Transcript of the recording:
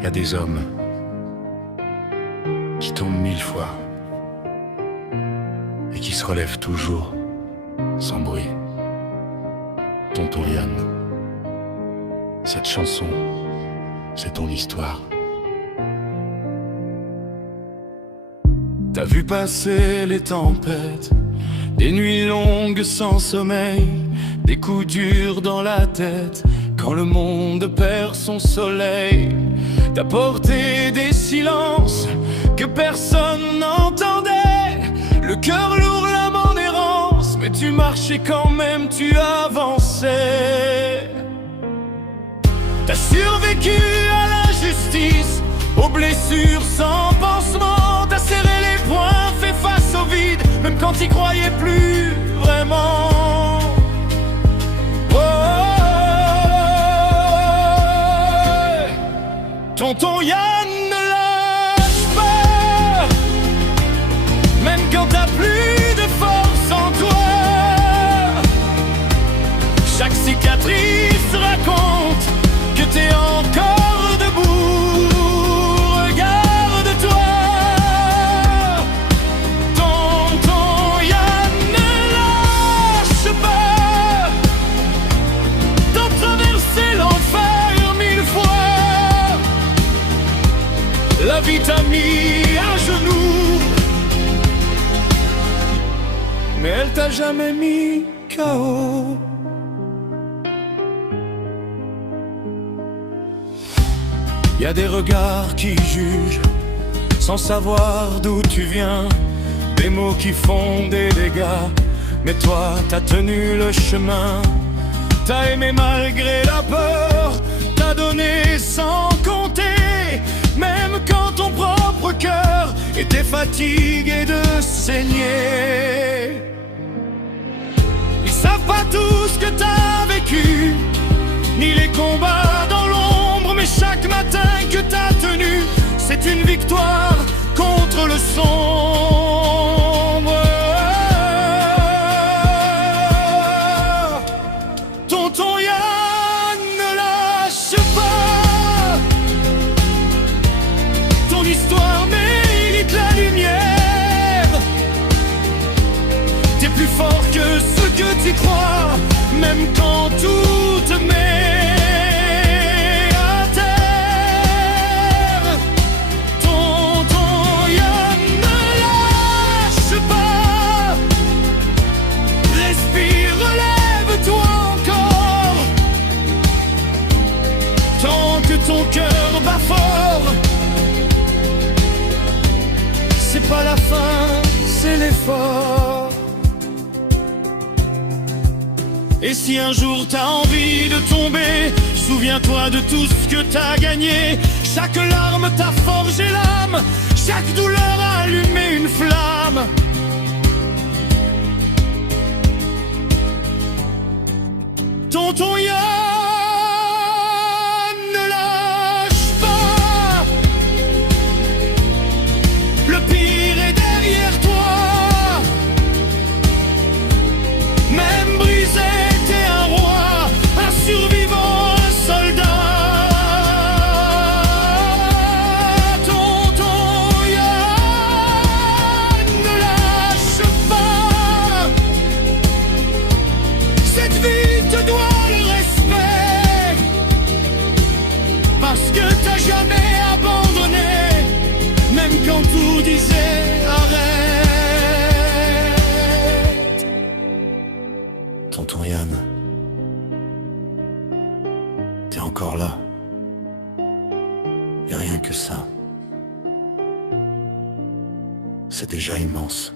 Y a des hommes qui tombent 1000 fois et qui se relèvent toujours sans bruit. Tonton Yann, cette chanson, c'est ton histoire. T'as vu passer les tempêtes, des nuits longues sans sommeil, des coups durs dans la tête, quand le monde perd son soleil. T'as porté des silences que personne n'entendait, le cœur lourd, l'âme en errance, mais tu marchais quand même, tu avançais. T'as survécu à l'injustice, aux blessures sans pansement. T'as serré les poings, fait face au vide, même quand t'y croyais plus vraiment. Tonton Yann, ne lâche pas, même quand t'as plus de force en toi. Chaque cicatrice raconte que t'es encore debout. Regarde-toi, Tonton Yann, ne lâche pas. T'as traversé l'enfer 1000 fois. La vie t'a mis à genoux, mais elle t'a jamais mis KO. Y a des regards qui jugent sans savoir d'où tu viens, des mots qui font des dégâts, mais toi t'as tenu le chemin. T'as aimé malgré la peur, t'as donné sans compter, même quand ton propre cœur était fatigué de saigner. Ils savent pas tout ce que t'as vécu, ni les combats dans l'ombre, mais chaque matin que t'as tenu, c'est une victoire contre le sombre. Tonton Yann, ne lâche pas. Ton histoire mérite la lumière. T'es plus fort que ce que tu crois, même quand tout te met à terre. Tonton Yann, ne lâche pas. Respire, relève-toi encore. Tant que ton cœur bat fort, c'est pas la fin, c'est l'effort. Et si un jour t'as envie de tomber, souviens-toi de tout ce que t'as gagné. Chaque larme t'a forgé l'âme, chaque douleur a allumé une flamme. Tonton Yann, ne lâche pas. Le pire est derrière toi. Même brisé, t'es un roi, un survivant, un soldat. Tonton Yann, ne lâche pas. Cette vie te doit le respect, parce que t'as jamais abandonné, même quand tout disait arrête. Tonton Yann, t'es encore là. Et rien que ça, c'est déjà immense.